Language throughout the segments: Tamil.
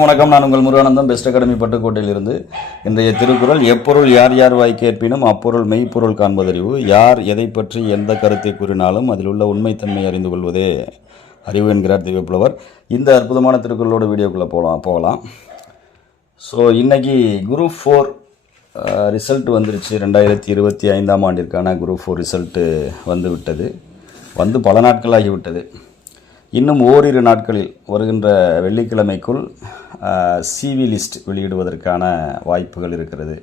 வணக்கம். நான் உங்கள் முருகானந்தம் பெஸ்ட் அகாடமி பட்டுக்கோட்டையிலிருந்து. இன்றைய திருக்குறள், எப்பொருள் யார் யார் வாய் கேட்பினும் அப்பொருள் மெய்ப்பொருள் காண்பதறிவு. யார் எதை பற்றி எந்த கருத்தை கூறினாலும் அதில் உள்ள உண்மைத்தன்மை அறிந்து கொள்வதே அறிவு என்கிறார் திவ்யப்புலவர். இந்த அற்புதமான திருக்குறளோட வீடியோக்குள்ளே போகலாம். ஸோ இன்றைக்கி குரூப் 4 ரிசல்ட் வந்துருச்சு. 2025ஆம் ஆண்டிற்கான குரூப் 4 ரிசல்ட்டு வந்து பல நாட்கள் ஆகிவிட்டது. இன்னும் ஓரிரு நாட்களில் வருகின்ற வெள்ளிக்கிழமைக்குள் சிவி லிஸ்ட் வெளியிடுவதற்கான வாய்ப்புகள் இருக்கிறது.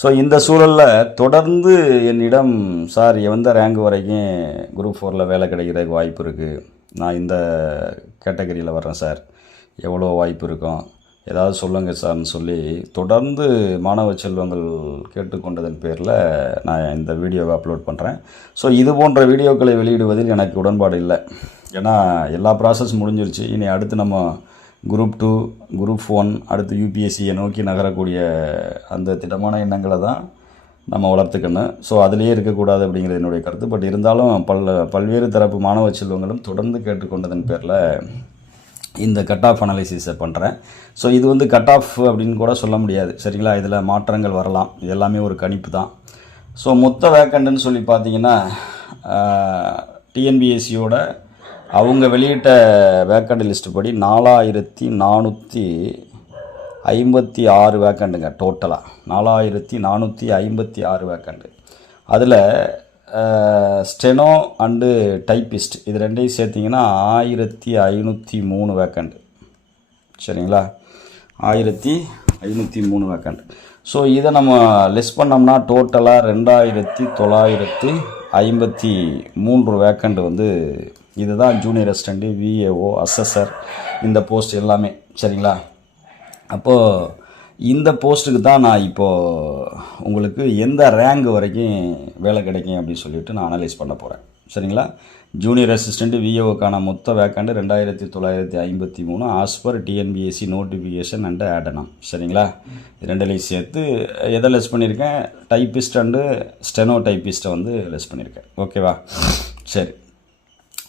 ஸோ இந்த சூழலில் தொடர்ந்து என்னிடம், சார் எந்த ரேங்க் வரைக்கும் குரூப் 4 வேலை கிடைக்கிறதுக்கு வாய்ப்பு இருக்குது, நான் இந்த கேட்டகரியில் வர்றேன் சார், எவ்வளோ வாய்ப்பு இருக்கும், ஏதாவது சொல்லுங்கள் சார்னு சொல்லி தொடர்ந்து மாணவ செல்வங்கள் கேட்டுக்கொண்டதன் பேரில் நான் இந்த வீடியோவை அப்லோட் பண்ணுறேன். ஸோ இது போன்ற வீடியோக்களை வெளியிடுவதில் எனக்கு உடன்பாடு இல்லை. ஏன்னா எல்லா ப்ராசஸ் முடிஞ்சிருச்சு. இனி அடுத்து நம்ம குரூப் 2, குரூப் 1, அடுத்து யூபிஎஸ்சியை நோக்கி நகரக்கூடிய அந்த திடமான எண்ணங்களை தான் நம்ம வளர்த்துக்கணும். ஸோ அதிலேயே இருக்கக்கூடாது அப்படிங்கிறது என்னுடைய கருத்து. பட் இருந்தாலும் பல்வேறு தரப்பு மாணவ செல்வங்களும் தொடர்ந்து கேட்டுக்கொண்டதன் பேரில் இந்த கட் ஆஃப் அனாலிசிஸை பண்ணுறேன். ஸோ இது கட் ஆஃப் அப்படின்னு கூட சொல்ல முடியாது, சரிங்களா? இதில் மாற்றங்கள் வரலாம். இது எல்லாமே ஒரு கணிப்பு தான். ஸோ மொத்த வேக்கண்ட்டுன்னு சொல்லி பார்த்தீங்கன்னா டிஎன்பிஎஸ்சியோட அவங்க வெளியிட்ட வேக்கண்ட் லிஸ்ட்டு படி 4456 வேக்கண்ட்டுங்க. டோட்டலாக 4456 வேக்கண்ட்டு. அதில் ஸ்டெனோ அண்டு டைப்பிஸ்ட் இது ரெண்டையும் சேர்த்திங்கன்னா 1503 வேக்கண்ட், சரிங்களா? 1503 வேக்கண்ட். ஸோ இதை நம்ம லெஸ் பண்ணோம்னா டோட்டலாக 2953 வேக்கண்ட் இதுதான் ஜூனியர் அசிஸ்டண்ட்டு, விஏஓ, அசஸர், இந்த போஸ்ட் எல்லாமே, சரிங்களா? அப்போது இந்த போஸ்ட்டுக்கு தான் நான் இப்போது உங்களுக்கு எந்த ரேங்க் வரைக்கும் வேலை கிடைக்கும் அப்படின்னு சொல்லிட்டு நான் அனலைஸ் பண்ண போகிறேன், சரிங்களா? ஜூனியர் அசிஸ்டண்ட்டு விஏஓக்கான மொத்த vacant 2953 as per TNPSC notification and ஆடனம், சரிங்களா? ரெண்டுலையும் சேர்த்து எதை லெஸ் பண்ணியிருக்கேன்? டைப்பிஸ்ட் அண்டு ஸ்டெனோ டைப்பிஸ்ட்டை லெஸ் பண்ணியிருக்கேன். ஓகேவா? சரி,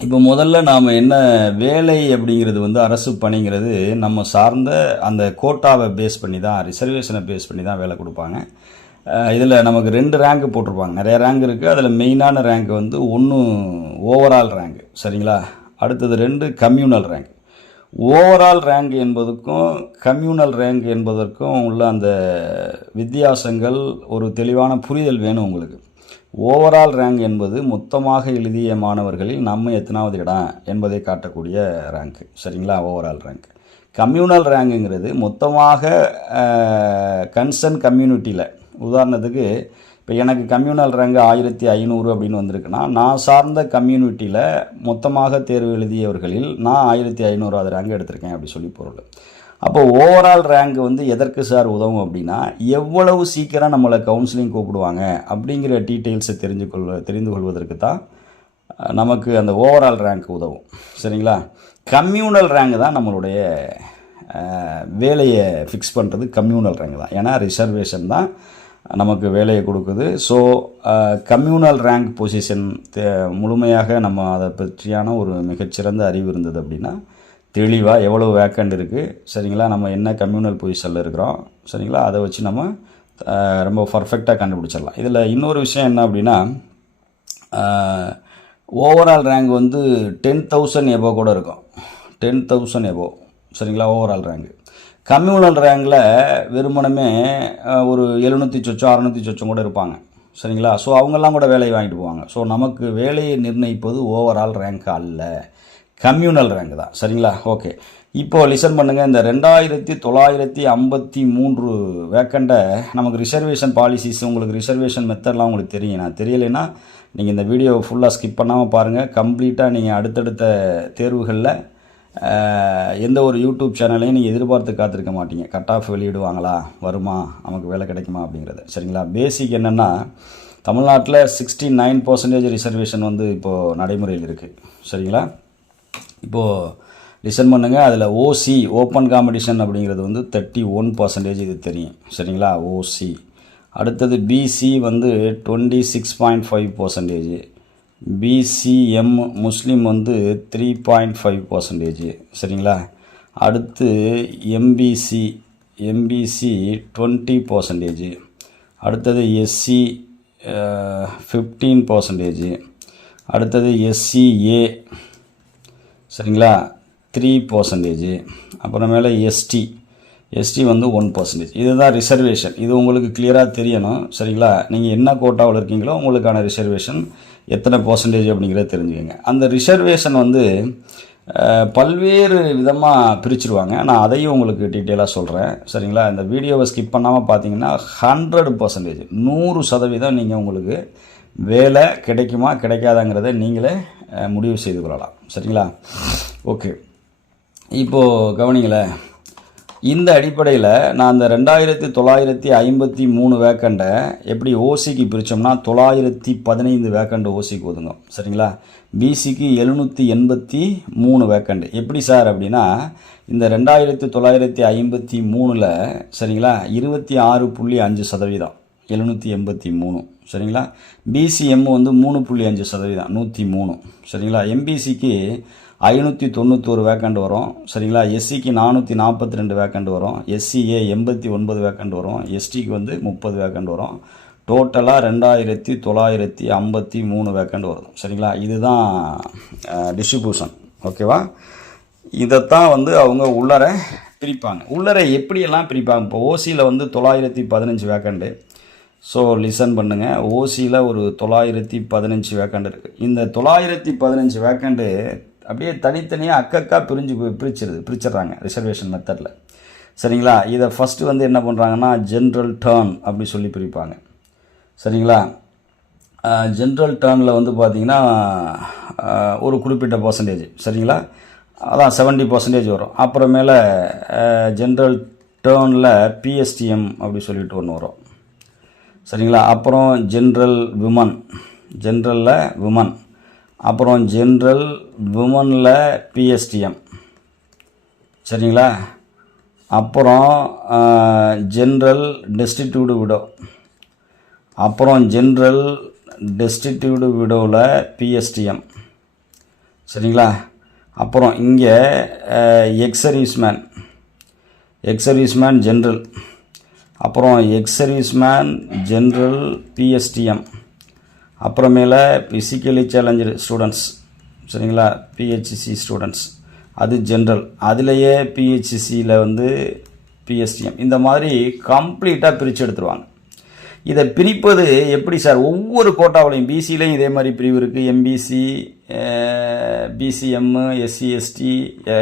இப்போ முதல்ல நாம் என்ன வேலை அப்படிங்கிறது அரசு பணிங்கிறது நம்ம சார்ந்த அந்த கோட்டாவை பேஸ் பண்ணி தான், ரிசர்வேஷனை பேஸ் பண்ணி தான் வேலை கொடுப்பாங்க. இதில் நமக்கு 2 ரேங்க் போட்டிருப்பாங்க. நிறைய ரேங்க் இருக்குது. அதில் மெயினான ரேங்க் 1 ஓவரால் ரேங்க், சரிங்களா? அடுத்தது 2 கம்யூனல் ரேங்க். ஓவரால் ரேங்க் என்பதுக்கும் கம்யூனல் ரேங்க் என்பதற்கும் உள்ள அந்த வித்தியாசங்கள் ஒரு தெளிவான புரிதல் வேணும் உங்களுக்கு. ஓவரால் ரேங்க் என்பது மொத்தமாக எழுதிய மாணவர்களில் நம்ம எத்தனாவது இடம் என்பதை காட்டக்கூடிய ரேங்க், சரிங்களா? Overall rank. கம்யூனல் ரேங்குங்கிறது மொத்தமாக கன்சர்ன் கம்யூனிட்டியில், உதாரணத்துக்கு இப்போ எனக்கு கம்யூனல் ரேங்க் 1500 அப்படின்னு வந்திருக்குன்னா, நான் சார்ந்த கம்யூனிட்டியில் மொத்தமாக தேர்வு எழுதியவர்களில் நான் 1500வது ரேங்க் எடுத்திருக்கேன் அப்படி சொல்லி பொருள். அப்போ ஓவரால் ரேங்க் எதற்கு சார் உதவும் அப்படின்னா, எவ்வளவு சீக்கிரம் நம்மளை கவுன்சிலிங் கூப்பிடுவாங்க அப்படிங்கிற டீட்டெயில்ஸை தெரிந்து கொள்வதற்கு தான் நமக்கு அந்த ஓவரால் ரேங்க் உதவும், சரிங்களா? கம்யூனல் ரேங்க் தான் நம்மளுடைய வேலையை ஃபிக்ஸ் பண்ணுறது. கம்யூனல் ரேங்க் தான், ஏன்னா ரிசர்வேஷன் தான் நமக்கு வேலையை கொடுக்குது. ஸோ கம்யூனல் ரேங்க் பொசிஷன் முழுமையாக நம்ம அதை பற்றியான ஒரு மிகச்சிறந்த அறிவு இருந்தது அப்படின்னா, தெளிவாக எவ்வளோ வேக்கண்ட் இருக்குது, சரிங்களா, நம்ம என்ன கம்யூனல் பொசிஷனில் இருக்கிறோம், சரிங்களா, அதை வச்சு நம்ம ரொம்ப பர்ஃபெக்டாக கண்டுபிடிச்சிடலாம். இதில் இன்னொரு விஷயம் என்ன அப்படின்னா, ஓவரால் ரேங்க் 10,000 எபோ கூட இருக்கும். 10,000 எபோ, சரிங்களா, ஓவரால் ரேங்க். கம்யூனல் ரேங்கில் வெறுமனமே ஒரு 700 சொச்சம் 600 சொச்சம் கூட இருப்பாங்க, சரிங்களா? ஸோ அவங்கெல்லாம் கூட வேலையை வாங்கிட்டு போவாங்க. ஸோ நமக்கு வேலையை நிர்ணயிப்பது ஓவரால் ரேங்க் அல்ல, கம்யூனல் ரேங்க் தான், சரிங்களா? ஓகே, இப்போது லிசன் பண்ணுங்கள். இந்த 2953 வேக்கண்ட்டை நமக்கு ரிசர்வேஷன் பாலிசிஸ், உங்களுக்கு ரிசர்வேஷன் மெத்தட்லாம் உங்களுக்கு தெரியும். நான் தெரியலைன்னா நீங்கள் இந்த வீடியோவை ஃபுல்லாக ஸ்கிப் பண்ணாமல் பாருங்கள். கம்ப்ளீட்டாக நீங்கள் அடுத்தடுத்த தேர்வுகளில் எந்த ஒரு யூடியூப் சேனலையும் நீங்கள் எதிர்பார்த்து காத்திருக்க மாட்டீங்க. கட் ஆஃப் வெளியிடுவாங்களா, வருமா, நமக்கு வேலை கிடைக்குமா அப்படிங்கிறது, சரிங்களா? பேசிக் என்னென்னா, தமிழ்நாட்டில் 69% ரிசர்வேஷன் இப்போது நடைமுறையில் இருக்குது, சரிங்களா? இப்போது லிசன் பண்ணுங்கள். அதில் ஓசி, ஓப்பன் காம்படிஷன் அப்படிங்கிறது 31%, இது தெரியும், சரிங்களா? ஓசி. அடுத்தது பிசி 26.5%, பிசிஎம் முஸ்லீம் 3.5%, சரிங்களா? அடுத்து எம்பிசி 20%, அடுத்தது எஸ்சி 15%, அடுத்தது எஸ்சிஏ சரிங்களா 3%, அப்புறமேல எஸ்டி வந்து 1%. இதுதான் ரிசர்வேஷன். இது உங்களுக்கு கிளியராக தெரியணும் சரிங்களா. நீங்கள் என்ன கோட்டாவில் இருக்கீங்களோ உங்களுக்கான ரிசர்வேஷன் எத்தனை பர்சன்டேஜ் அப்படிங்கிறத தெரிஞ்சுக்கோங்க. அந்த ரிசர்வேஷன் வந்து பல்வேறு விதமாக பிரிச்சுருவாங்க. நான் அதையும் உங்களுக்கு டீட்டெயிலாக சொல்கிறேன் சரிங்களா. இந்த வீடியோவை ஸ்கிப் பண்ணாமல் பார்த்தீங்கன்னா 100% 100% நீங்கள் உங்களுக்கு வேலை கிடைக்குமா கிடைக்காதாங்கிறத நீங்களே முடிவு செய்து கொள்ளலாம் சரிங்களா. ஓகே, இப்போது கவனிங்களேன். இந்த அடிப்படையில் நான் அந்த 2953 வேக்கண்டை எப்படி ஓசிக்கு பிரித்தோம்னா 915 வேக்கண்டு ஓசிக்கு ஒதுங்கும் சரிங்களா. பிசிக்கு 783 வேக்கண்டு. எப்படி சார் அப்படின்னா இந்த 2953 சரிங்களா 26.5% 783 சரிங்களா. பிசிஎம் வந்து 3.5% 103 சரிங்களா. எம்பிசிக்கு 591 வேக்கண்ட் வரும் சரிங்களா. எஸ்சிக்கு 442 வேக்கண்ட் வரும். எஸ்சிஏ 89 வேக்கண்ட் வரும். எஸ்டிக்கு வந்து 30 வேக்கண்ட் வரும். டோட்டலாக 2953 வேக்கண்ட் வரும் சரிங்களா. இதுதான் டிஸ்ட்ரிபியூஷன் ஓகேவா. இதைத்தான் வந்து அவங்க உள்ளர பிரிப்பாங்க. உள்ளர எப்படியெல்லாம் பிரிப்பாங்க. இப்போ ஓசியில் வந்து 915 வேக்கண்டு. ஸோ லிசன் பண்ணுங்கள். ஓசியில் ஒரு 915 வேக்கண்ட் இருக்குது. இந்த 915 வேக்கண்டு அப்படியே தனித்தனியாக அக்கக்கா பிரிச்சிடுறாங்க ரிசர்வேஷன் மெத்தடில் சரிங்களா. இதை ஃபஸ்ட்டு வந்து என்ன பண்ணுறாங்கன்னா ஜென்ரல் டர்ன் அப்படி சொல்லி பிரிப்பாங்க சரிங்களா. ஜென்ரல் டர்னில் வந்து பார்த்திங்கன்னா ஒரு குறிப்பிட்ட பர்சன்டேஜ் சரிங்களா, அதான் 70% வரும். அப்புறமேல ஜென்ரல் டர்னில் பிஎஸ்டிஎம் அப்படி சொல்லிட்டு ஒன்று வரும் சரிங்களா. அப்புறம் ஜென்ரலில் விமன், அப்புறம் ஜென்ரல் விமனில் பிஎஸ்டிஎம் சரிங்களா. அப்புறம் ஜென்ரல் டெஸ்டிடியூடு விடோ, அப்புறம் ஜென்ரல் டெஸ்டிடியூடு விடோவில் பிஎஸ்டிஎம் சரிங்களா. அப்புறம் இங்கே எக்ஸர்வீஸ்மேன் ஜென்ரல், அப்புறம் எக்ஸர்வீஸ்மேன் ஜென்ரல் பிஎஸ்டிஎம், அப்புறமேல ஃபிசிக்கலி சேலஞ்சு ஸ்டூடெண்ட்ஸ் சரிங்களா பிஹெச்சி ஸ்டூடெண்ட்ஸ் அது ஜென்ரல், அதுலேயே பிஹெச்சிசியில் வந்து பிஎஸ்டிஎம். இந்த மாதிரி கம்ப்ளீட்டாக பிரித்து எடுத்துருவாங்க. இதை பிரிப்பது எப்படி சார்? ஒவ்வொரு கோட்டாவிலையும் பிசிலையும் இதே மாதிரி பிரிவு இருக்குது. MBC, BCM, SC, ST,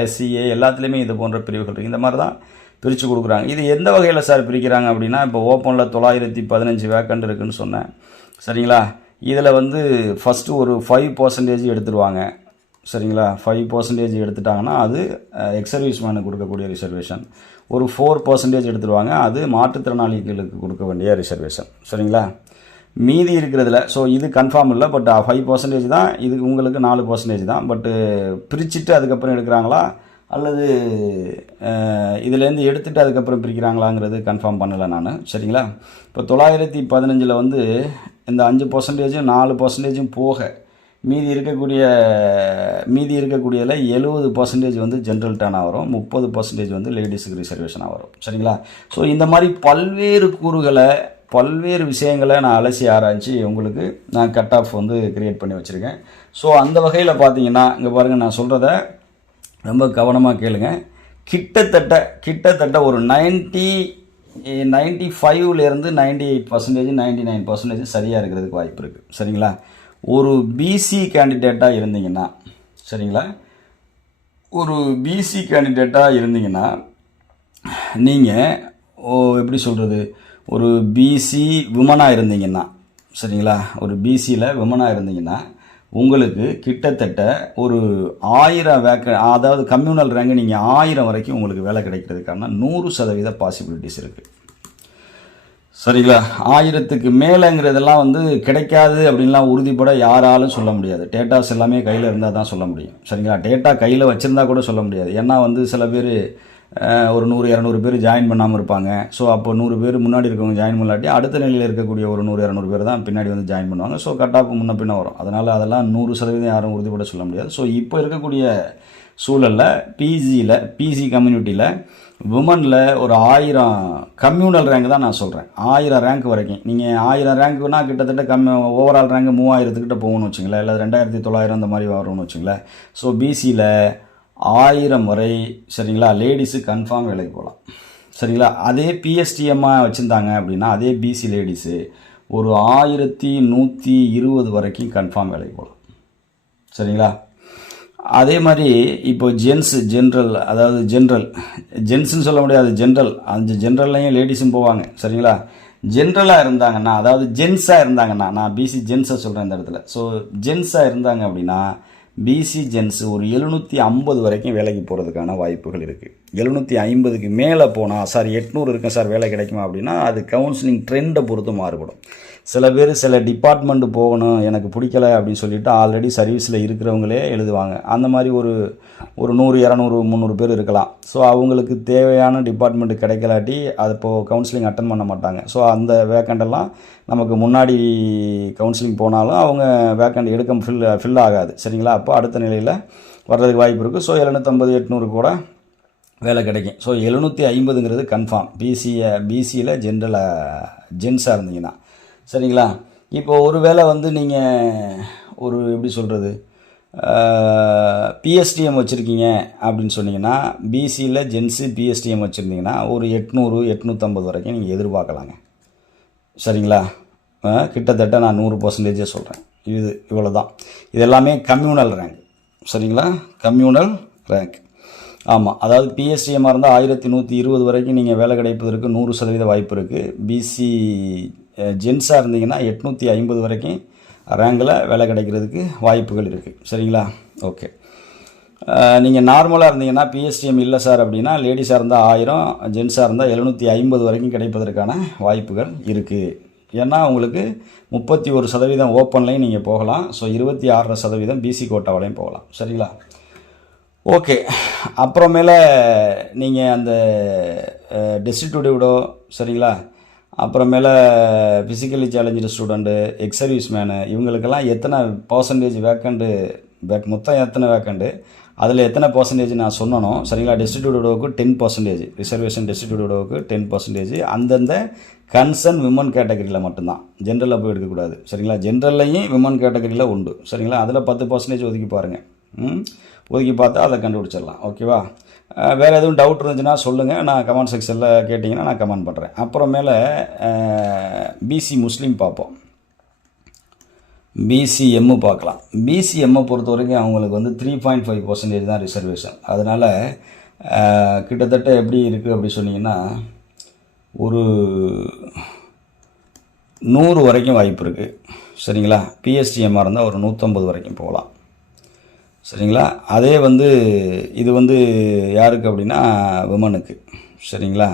SCA எல்லாத்துலேயுமே இது போன்ற பிரிவுகள் இருக்குது. இந்த மாதிரி தான் பிரித்து கொடுக்குறாங்க. இது எந்த வகையில் சார் பிரிக்கிறாங்க அப்படின்னா, இப்போ ஓப்பனில் 915 வேக்கண்ட் இருக்குதுன்னு சொன்னேன் சரிங்களா. இதில் வந்து ஃபஸ்ட்டு ஒரு 5% எடுத்துருவாங்க சரிங்களா. 5% எடுத்துட்டாங்கன்னா அது எக்ஸர்வீஸ்மேனுக்கு கொடுக்கக்கூடிய ரிசர்வேஷன். ஒரு 4% எடுத்துருவாங்க, அது மாற்றுத்திறனாளிகளுக்கு கொடுக்க வேண்டிய ரிசர்வேஷன் சரிங்களா. மீதி இருக்கிறதுல ஸோ இது கன்ஃபார்ம் இல்லை, பட் 5% தான். இது உங்களுக்கு 4% தான். பட்டு பிரிச்சுட்டு அதுக்கப்புறம் எடுக்கிறாங்களா அல்லது இதுலேருந்து எடுத்துகிட்டு அதுக்கப்புறம் பிரிக்கிறாங்களாங்கிறது கன்ஃபார்ம் பண்ணலை நான் சரிங்களா. இப்போ 915 வந்து இந்த 5% 4% போக மீதி இருக்கக்கூடியதில் 70% வந்து ஜென்ரல் டர்னாக வரும், 30% வந்து லேடிஸுக்கு ரிசர்வேஷனாக வரும் சரிங்களா. ஸோ இந்த மாதிரி பல்வேறு கூறுகளை பல்வேறு விஷயங்களை நான் அலசி ஆராய்ச்சி உங்களுக்கு நான் கட் ஆஃப் வந்து கிரியேட் பண்ணி வச்சுருக்கேன். ஸோ அந்த வகையில் பார்த்தீங்கன்னா இங்கே பாருங்கள், நான் சொல்கிறத ரொம்ப கவனமாக கேளுங்க. கிட்டத்தட்ட ஒரு 95லேருந்து 98%, 99% சரியாக இருக்கிறதுக்கு வாய்ப்பு இருக்குது சரிங்களா. ஒரு பிசி கேண்டிடேட்டாக இருந்தீங்கன்னா சரிங்களா, நீங்கள் எப்படி சொல்கிறது, ஒரு பிசி விமனாக இருந்தீங்கன்னா சரிங்களா, ஒரு பிசியில் விமனாக இருந்தீங்கன்னா உங்களுக்கு கிட்டத்தட்ட ஒரு 1000 அதாவது கம்யூனல் ரேங்க் நீங்கள் 1000 வரைக்கும் உங்களுக்கு வேலை கிடைக்கிறதுக்கான 100% பாசிபிலிட்டிஸ் இருக்குது சரிங்களா. 1000க்கு மேலேங்கிறதெல்லாம் வந்து கிடைக்காது அப்படின்லாம் உறுதிப்பட யாராலும் சொல்ல முடியாது. டேட்டாஸ் எல்லாமே கையில் இருந்தால் தான் சொல்ல முடியும் சரிங்களா. டேட்டா கையில் வச்சுருந்தா கூட சொல்ல முடியாது. ஏன்னா வந்து சில பேர் ஒரு 100-200 பேர் ஜாயின் பண்ணாமல் இருப்பாங்க. ஸோ அப்போ 100 பேர் முன்னாடி இருக்கவங்க ஜாயின் பண்ணலாட்டி அடுத்த நிலையில் இருக்கக்கூடிய ஒரு 100-200 பேர் தான் பின்னாடி வந்து ஜாயின் பண்ணுவாங்க. ஸோ கட் ஆஃப் முன்ன பின்ன வரும். அதனால் அதெல்லாம் 100% யாரும் உறுதிப்பட சொல்ல முடியாது. ஸோ இப்போ இருக்கக்கூடிய சூழலில் பிசி கம்யூனிட்டியில் விமனில் ஒரு 1000 கம்யூனல் ரேங்க் தான் நான் சொல்கிறேன். 1000 ரேங்க் வரைக்கும் நீங்கள் 1000 ரேங்க்குனா கிட்டத்தட்ட ஓவரால் ரேங்க் 3000 போகணும்னு வச்சுங்களேன், இல்லை 2900 அந்த மாதிரி வரும்னு வச்சுங்களேன். ஸோ பிசியில் 1000 வரை சரிங்களா லேடிஸு கன்ஃபார்ம் வேலைக்கு போகலாம் சரிங்களா. அதே பிஎஸ்டிஎம்மாக வச்சுருந்தாங்க அப்படின்னா அதே பிசி லேடிஸு ஒரு 1120 வரைக்கும் கன்ஃபார்ம் வேலைக்கு போகலாம் சரிங்களா. அதே மாதிரி இப்போ ஜென்ரல் அதாவது ஜென்ஸ்ன்னு சொல்ல முடியாது, அந்த ஜென்ரல்லையும் லேடிஸும் போவாங்க சரிங்களா. ஜென்ரலாக இருந்தாங்கன்னா அதாவது ஜென்ஸாக இருந்தாங்கன்னா, நான் பிசி ஜென்ஸை சொல்கிறேன் இந்த இடத்துல. ஸோ ஜென்ஸாக இருந்தாங்க அப்படின்னா பிசி ஜென்ஸ் ஒரு 750 வரைக்கும் வேலைக்கு போகிறதுக்கான வாய்ப்புகள் இருக்குது. 750க்கு மேலே போனால் சார் 800 இருக்கும் சார் வேலை கிடைக்குமா அப்படின்னா அது கவுன்சிலிங் ட்ரெண்டை பொறுத்து மாறுபடும். சில பேர் சில டிபார்ட்மெண்ட்டு போகணும் எனக்கு பிடிக்கலை அப்படின்னு சொல்லிவிட்டு ஆல்ரெடி சர்வீஸில் இருக்கிறவங்களே எழுதுவாங்க. அந்த மாதிரி ஒரு 100 200 300 பேர் இருக்கலாம். ஸோ அவங்களுக்கு தேவையான டிபார்ட்மெண்ட்டு கிடைக்கலாட்டி அது இப்போது கவுன்சிலிங் அட்டன் பண்ண மாட்டாங்க. ஸோ அந்த வேக்கண்டெல்லாம் நமக்கு முன்னாடி கவுன்சிலிங் போனாலும் அவங்க வேக்கண்ட் எடுக்க ஃபில் ஆகாது சரிங்களா. அப்போ அடுத்த நிலையில் வர்றதுக்கு வாய்ப்பு இருக்குது. ஸோ 750 800 கூட வேலை கிடைக்கும். ஸோ 750ங்கிறது கன்ஃபார்ம் பிசியில் ஜென்ஸாக இருந்தீங்கன்னா சரிங்களா. இப்போ ஒரு வேளை வந்து நீங்கள் ஒரு எப்படி சொல்கிறது பிஎஸ்டிஎம் வச்சுருக்கீங்க அப்படின்னு சொன்னீங்கன்னா பிசியில் ஜென்ஸு பிஎஸ்டிஎம் வச்சுருந்தீங்கன்னா ஒரு 800 850 வரைக்கும் நீங்கள் எதிர்பார்க்கலாங்க சரிங்களா. கிட்டத்தட்ட நான் 100% சொல்கிறேன். இவ்வளோ தான். இது எல்லாமே கம்யூனல் ரேங்க் சரிங்களா, கம்யூனல் ரேங்க். ஆமாம், அதாவது பிஎஸ்டிஎம்மாக இருந்தால் 1120 வரைக்கும் நீங்கள் வேலை கிடைப்பதற்கு 100% வாய்ப்பு இருக்குது. பிசி ஜென்ஸாக இருந்தீங்கன்னா 850 வரைக்கும் ரேங்கில் வேலை கிடைக்கிறதுக்கு வாய்ப்புகள் இருக்குது சரிங்களா. ஓகே, நீங்கள் நார்மலாக இருந்தீங்கன்னா பிஎஸ்டிஎம் இல்லை சார் அப்படின்னா லேடிஸாக இருந்தால் 1000, ஜென்ஸாக இருந்தால் 750 வரைக்கும் கிடைப்பதற்கான வாய்ப்புகள் இருக்குது. ஏன்னா உங்களுக்கு 31% ஓப்பன்லையும் நீங்கள் போகலாம். ஸோ 26% பிசி கோட்டாவிலையும் போகலாம் சரிங்களா. ஓகே, அப்புறமேல நீங்கள் அந்த டெஸ்டிடியூடோ சரிங்களா, அப்புறமேல physically challenge student, ex service menu, இவங்களுக்கெல்லாம் எத்தனை பர்சன்டேஜ் வேக்கண்ட்டு மொத்தம் எத்தனை வேக்கண்ட்டு அதில் எத்தனை பர்சன்டேஜ் நான் சொன்னனோ சரிங்களா. டெஸ்டிடியூடோவுக்கு 10%, ரிசர்வேஷன் டெஸ்டிடியூடோவுக்கு 10%, அந்தந்த கன்சர்ன் விமன் கேட்டகரியில் மட்டும்தான், ஜென்ரலில் போய் எடுக்கக்கூடாது சரிங்களா. ஜென்ரல்லையும் விமன் கேட்டகரியில் உண்டு சரிங்களா. அதில் 10% ஒதுக்கி பாருங்கள். ஒதுக்கி பார்த்தா அதை கண்டுபிடிச்சிடலாம். ஓகேவா. வேறு எதுவும் டவுட் இருந்துச்சுன்னா சொல்லுங்கள், நான் கமெண்ட் செக்ஷனில் கேட்டிங்கன்னா நான் கமெண்ட் பண்ணுறேன். அப்புறமேல பிசி முஸ்லீம் பார்ப்போம், பிசிஎம்மு பார்க்கலாம். பிசிஎம்மை பொறுத்த வரைக்கும் அவங்களுக்கு வந்து 3.5% தான் ரிசர்வேஷன். அதனால் கிட்டத்தட்ட எப்படி இருக்குது அப்படி சொன்னிங்கன்னா ஒரு 100 வரைக்கும் வாய்ப்பு இருக்குது சரிங்களா. பிஎஸ்டிஎம்மாக இருந்தால் ஒரு 150 வரைக்கும் போகலாம் சரிங்களா. அதே வந்து இது வந்து யாருக்கு அப்படின்னா விமனுக்கு சரிங்களா.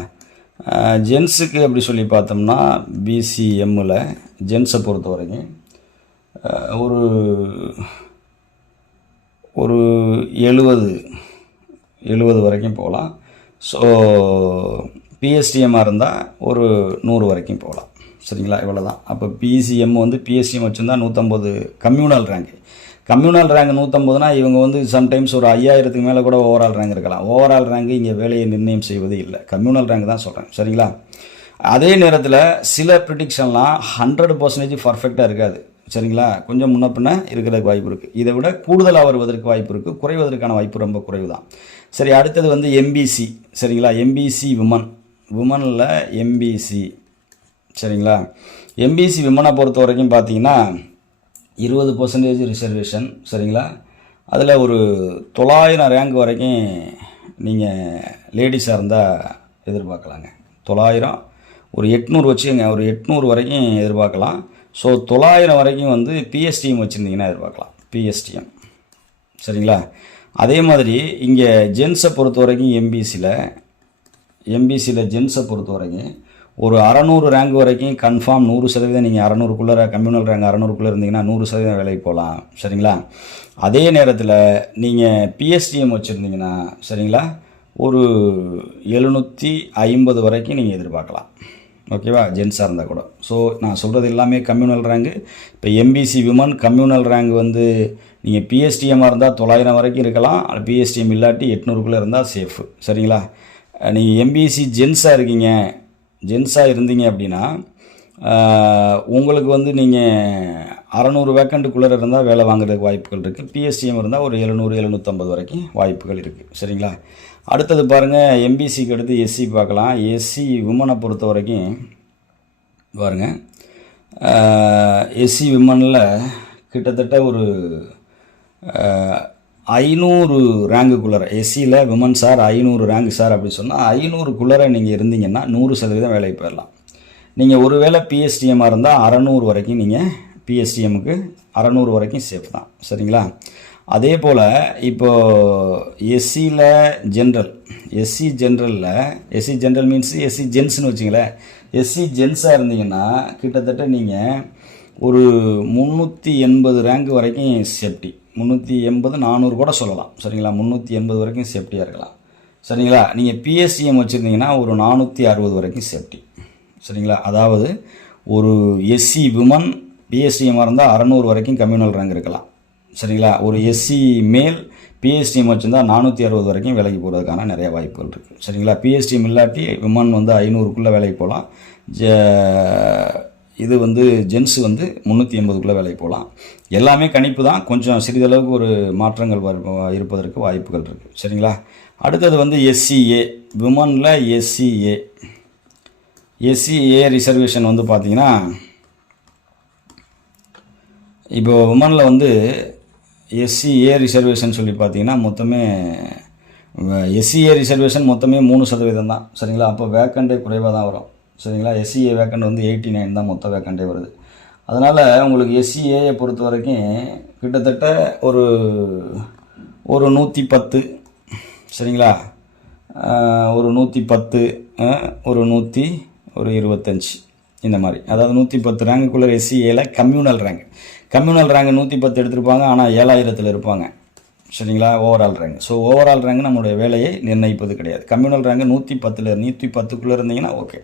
ஜென்ஸுக்கு அப்படி சொல்லி பார்த்தோம்னா பிசிஎம்மில் ஜென்ஸை பொறுத்த வரைக்கும் ஒரு 70 வரைக்கும் போகலாம். ஸோ பிஎஸ்டிஎம்மாக இருந்தால் ஒரு 100 வரைக்கும் போகலாம் சரிங்களா. இவ்வளோ தான். அப்போ பிசிஎம் வந்து பிஎஸ்டிஎம் வச்சுருந்தா 150 கம்யூனல் ரேங்க். கம்யூனல் ரேங்க் 150னா இவங்க வந்து சம்டைம்ஸ் ஒரு 5000க்கு மேலே கூட ஓவரால் ரேங்க் இருக்கலாம். ஓவரால் ரேங்க் இங்கே வேலையை நிர்ணயம் செய்வது இல்லை, கம்யூனல் ரேங்க் தான் சொல்கிறேன் சரிங்களா. அதே நேரத்தில் சில ப்ரிடிக்ஷன்லாம் 100% பர்ஃபெக்டாக இருக்காது சரிங்களா. கொஞ்சம் முன்ன பின்ன இருக்கிறதுக்கு வாய்ப்பு இருக்குது. இதை விட கூடுதலாக வருவதற்கு வாய்ப்பு இருக்குது, குறைவதற்கான வாய்ப்பு ரொம்ப குறைவு தான். சரி, அடுத்தது வந்து எம்பிசி சரிங்களா. எம்பிசி விமனில் எம்பிசி சரிங்களா. எம்பிசி விமனை பொறுத்த வரைக்கும் பார்த்தீங்கன்னா 20% ரிசர்வேஷன் சரிங்களா. அதில் ஒரு 900 ரேங்க் வரைக்கும் நீங்கள் லேடிஸாக இருந்தால் எதிர்பார்க்கலாங்க. 900 ஒரு 800 வச்சுக்கோங்க, ஒரு 800 வரைக்கும் எதிர்பார்க்கலாம். ஸோ 900 வரைக்கும் வந்து பிஎஸ்டிஎம் வச்சுருந்தீங்கன்னா எதிர்பார்க்கலாம், பிஎஸ்டிஎம் சரிங்களா. அதே மாதிரி இங்கே ஜென்ஸை பொறுத்த வரைக்கும் எம்பிசியில் ஜென்ஸை பொறுத்த வரைக்கும் ஒரு 600 ரேங்க் வரைக்கும் கன்ஃபார்ம் 100% நீங்கள் 600க்குள்ளே கம்யூனல் ரேங்க் 600க்குள்ளே இருந்தீங்கன்னா 100% வேலைக்கு போகலாம் சரிங்களா. அதே நேரத்தில் நீங்கள் பிஎஸ்டிஎம் வச்சுருந்தீங்கன்னா சரிங்களா ஒரு 750 வரைக்கும் நீங்கள் எதிர்பார்க்கலாம். ஓகேவா, ஜென்ஸாக இருந்தால் கூட. ஸோ நான் சொல்கிறது எல்லாமே கம்யூனல் ரேங்கு. இப்போ எம்பிசி விமன் கம்யூனல் ரேங்க் வந்து நீங்கள் பிஎஸ்டிஎம்மாக இருந்தால் 900 வரைக்கும் இருக்கலாம், அது பிஎஸ்டிஎம் இல்லாட்டி 800க்குள்ளே இருந்தால் சேஃபு. சரிங்களா, நீங்கள் எம்பிசி ஜென்ஸாக இருந்தீங்க அப்படின்னா உங்களுக்கு வந்து நீங்கள் 600 வேக்கண்ட்டுக்குள்ளே இருந்தால் வேலை வாங்குறதுக்கு வாய்ப்புகள் இருக்குது. பிஎஸ்டிஎம் இருந்தால் ஒரு 700-750 வரைக்கும் வாய்ப்புகள் இருக்குது. சரிங்களா, அடுத்தது பாருங்கள், எம்பிசிக்கு அடுத்து எஸ்சி பார்க்கலாம். எஸ்சி விமனை பொறுத்த வரைக்கும் பாருங்கள், எஸ்சி விமனில் கிட்டத்தட்ட ஒரு 500 ரேங்குக்குள்ளே, எஸ்சியில் விமன் சார் 500 ரேங்க் சார் அப்படி சொன்னால் 500க்குள்ளே நீங்கள் இருந்தீங்கன்னா 100% வேலைக்கு போயிடலாம். நீங்கள் ஒரு வேளை பிஎஸ்டிஎம்மாக இருந்தால் 600 வரைக்கும் நீங்கள் பிஎஸ்டிஎம்முக்கு 600 வரைக்கும் சேஃப் தான். சரிங்களா, அதே போல் இப்போது எஸ்சியில் general, SC general means SC ஜென்ஸ்னு வச்சிங்களேன். எஸ்சி ஜென்ஸாக இருந்தீங்கன்னா கிட்டத்தட்ட நீங்கள் ஒரு 380 ரேங்க் வரைக்கும் சேஃப்டி, 380-400 கூட சொல்லலாம். சரிங்களா, 380 வரைக்கும் சேஃப்டியாக இருக்கலாம். சரிங்களா, நீங்கள் பிஎஸ்டிஎம் வச்சுருந்தீங்கன்னா ஒரு 460 வரைக்கும் சேஃப்டி. சரிங்களா, அதாவது ஒரு எஸ்சி விமன் பிஎஸ்டிஎம்மாக இருந்தால் 600 வரைக்கும் கம்யூனல் ரேங்க் இருக்கலாம். சரிங்களா, ஒரு எஸ்சி மேல் பிஎஸ்டிஎம் வச்சுருந்தால் 460 வரைக்கும் வேலைக்கு போகிறதுக்கான நிறைய வாய்ப்புகள் இருக்குது. சரிங்களா, பிஎஸ்டிஎம் இல்லாட்டி விமன் வந்து 500க்குள்ளே வேலைக்கு போகலாம். இது வந்து ஜென்ஸ் வந்து 380க்குள்ளே வேலைக்கு போகலாம். எல்லாமே கணிப்பு தான், கொஞ்சம் சிறிதளவுக்கு ஒரு மாற்றங்கள் இருப்பதற்கு வாய்ப்புகள் இருக்குது. சரிங்களா, அடுத்தது வந்து எஸ்சிஏ விமனில் எஸ்சிஏ ரிசர்வேஷன் வந்து பார்த்திங்கன்னா, இப்போ விமனில் வந்து எஸ்சிஏ ரிசர்வேஷன் சொல்லி பார்த்தீங்கன்னா மொத்தமே எஸ்சிஏ ரிசர்வேஷன் மொத்தமே 3% தான். சரிங்களா, அப்போ வேக்கண்டே குறைவாக தான் வரும். சரிங்களா, எஸ்சிஏ வேக்கண்ட் வந்து 89 தான் மொத்த வேக்கண்டே வருது. அதனால் உங்களுக்கு எஸ்சிஏயை பொறுத்த வரைக்கும் கிட்டத்தட்ட ஒரு 110, சரிங்களா, ஒரு 110, ஒரு 125 இந்த மாதிரி, அதாவது 110 ரேங்குக்குள்ளே எஸ்சிஏல கம்யூனல் ரேங்க் 110 எடுத்திருப்பாங்க, ஆனால் 7000 இருப்பாங்க. சரிங்களா, overall rank. So overall rank நம்மளுடைய வேலையை நிர்ணயிப்பது கிடையாது. கம்யூனல் ரேங்க் 110க்குள்ளே இருந்தீங்கன்னா ஓகே.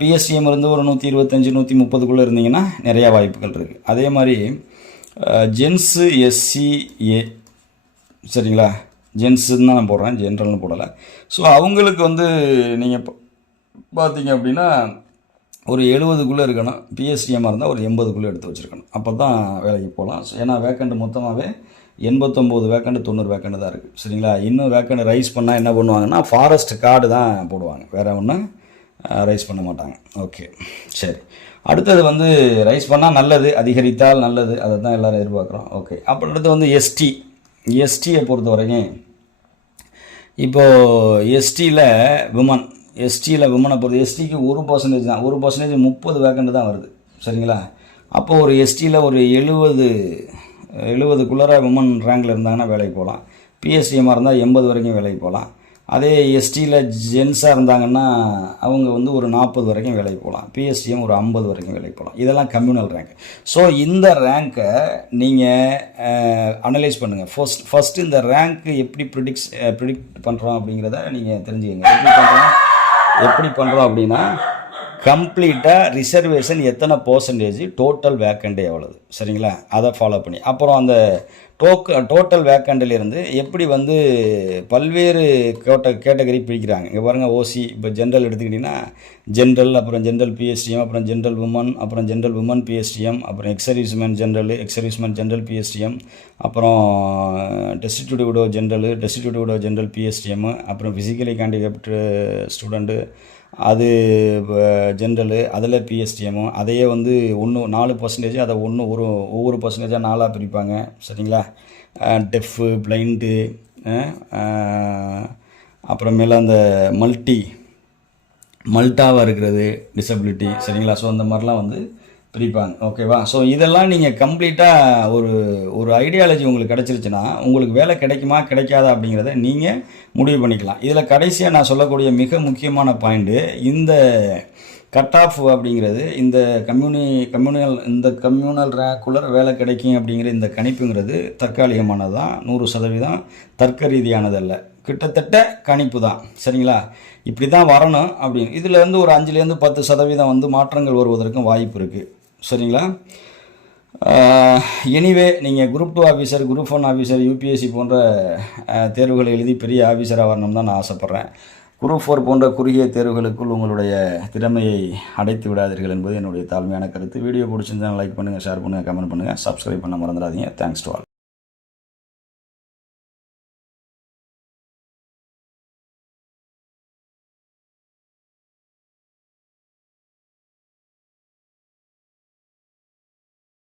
பிஎஸ்டிஎம் இருந்து ஒரு 125-130க்குள்ளே இருந்தீங்கன்னா நிறையா வாய்ப்புகள் இருக்குது. அதே மாதிரி ஜென்ஸு எஸ்சிஏ, சரிங்களா, ஜென்ஸுன்னு தான் நான் போடுறேன், ஜென்ரல்னு போடலை. ஸோ அவங்களுக்கு வந்து நீங்கள் பார்த்தீங்க அப்படின்னா ஒரு 70க்குள்ளே இருக்கணும். பிஎஸ்டிஎம்மாக இருந்தால் ஒரு 80க்குள்ளே எடுத்து வச்சுருக்கணும். அப்போ தான் வேலைக்கு போகலாம். ஏன்னா வேக்கண்ட் மொத்தமாகவே 89 வேக்கண்ட் 90 வேக்கண்ட் தான் இருக்குது. சரிங்களா, இன்னும் வேக்கண்ட் ரைஸ் பண்ணால் என்ன பண்ணுவாங்கன்னா ஃபாரஸ்ட் கார்டு தான் போடுவாங்க, வேறு ஒன்றும் ரைஸ் பண்ண மாட்டாங்க. ஓகே, சரி. அடுத்தது வந்து ரைஸ் பண்ணால் நல்லது, அதிகரித்தால் நல்லது, அதை தான் எல்லோரும் எதிர்பார்க்குறோம். ஓகே, அப்புறம் அடுத்து வந்து எஸ்டியை பொறுத்த வரைக்கும் இப்போது எஸ்டியில் விமனை பொறுத்து எஸ்டிக்கு 1% தான், 1% 30 வேக்கண்ட் தான் வருது. சரிங்களா, அப்போது ஒரு எஸ்டியில் ஒரு 70க்குள்ளே விமன் ரேங்கில் இருந்தாங்கன்னா வேலைக்கு போகலாம். பிஎஸ்டிஎம்மாக இருந்தால் 80 வரைக்கும் வேலைக்கு போகலாம். அதே எஸ்டியில் ஜென்ஸாக இருந்தாங்கன்னா அவங்க வந்து ஒரு 40 வரைக்கும் வேலைக்கு போகலாம். பிஎஸ்டிஎம் ஒரு 50 வரைக்கும் வேலைக்கு போகலாம். இதெல்லாம் கம்யூனல் ரேங்க். ஸோ இந்த ரேங்க்கை நீங்கள் அனலைஸ் பண்ணுங்கள். ஃபஸ்ட்டு இந்த ரேங்க்கு எப்படி ப்ரிடிக்ட் பண்ணுறோம் அப்படிங்கிறத நீங்கள் தெரிஞ்சுக்கங்க. எப்படி பண்ணுறோம் அப்படின்னா, கம்ப்ளீட்டாக ரிசர்வேஷன் எத்தனை % டோட்டல் வேக்கண்ட் எவ்வளவு, சரிங்களா, அதை ஃபாலோ பண்ணி அப்புறம் அந்த டோட்டல் வேக்கண்டிலிருந்து எப்படி வந்து பல்வேறு கேட்டகரி பிரிக்கிறாங்க. இங்கே பாருங்கள், ஓசி இப்போ ஜென்ரல் எடுத்துக்கிட்டிங்கன்னா ஜென்ரல், அப்புறம் ஜென்ரல் பிஎஸ்டிஎம், அப்புறம் ஜென்ரல் உமன், அப்புறம் ஜென்ரல் உமன் பிஎஸ்டிஎம், அப்புறம் எக்ஸர்வீஸ்மேன் ஜென்ரல் பிஎஸ்டிஎம், அப்புறம் டெஸ்டிடியூட் விடோ ஜென்ரல் பிஎஸ்டிஎம், அப்புறம் ஃபிசிக்கலி ஹேண்டிகேப்டு ஸ்டூடெண்ட்டு அது ஜென்ரலு, அதில் பிஎஸ்டிஎம்மு, அதையே வந்து 4% அதை ஒவ்வொரு பர்சன்டேஜாக 4ஆக பிரிப்பாங்க. சரிங்களா, டெஃப்பு, பிளைண்டு, அப்புறமேல அந்த மல்ட்டாவாக இருக்கிறது டிசபிலிட்டி. சரிங்களா, ஸோ அந்த மாதிரிலாம் வந்து பிரிப்பாங்க. ஓகேவா, ஸோ இதெல்லாம் நீங்கள் கம்ப்ளீட்டாக ஒரு ஐடியாலஜி உங்களுக்கு கிடச்சிருச்சுன்னா உங்களுக்கு வேலை கிடைக்குமா கிடைக்காதா அப்படிங்கிறத நீங்கள் முடிவு பண்ணிக்கலாம். இதில் கடைசியாக நான் சொல்லக்கூடிய மிக முக்கியமான பாயிண்ட்டு, இந்த கட் ஆஃப் அப்படிங்கிறது இந்த கம்யூனல் ரேக்குள்ளே வேலை கிடைக்கும் அப்படிங்கிற இந்த கணிப்புங்கிறது தற்காலிகமானது தான், 100% தர்க்க ரீதியானதல்ல. கிட்டத்தட்ட கணிப்பு தான். சரிங்களா? இப்படி தான் வரணும் அப்படின்னு. இதிலேருந்து ஒரு 5லேருந்து 10% வந்து மாற்றங்கள் வருவதற்கும் வாய்ப்பு இருக்குது. சரிங்களா? எனிவே நீங்கள் group 2 officer, group 1 officer, UPSC போன்ற தேர்வுகளை எழுதி பெரிய ஆஃபீஸராக வரணும் தான் நான் ஆசைப்பட்றேன். குரூப் 4 போன்ற குறுகிய தேர்வுகளுக்குள் உங்களுடைய திறமையை அடைத்து விடாதீர்கள் என்பது என்னுடைய தாழ்மையான கருத்து. வீடியோ பிடிச்சிருந்தா லைக் பண்ணுங்கள், ஷேர் பண்ணுங்கள், கமெண்ட் பண்ணுங்கள், சப்ஸ்கிரைப் பண்ண மறந்துடாதீங்க. Thanks to all.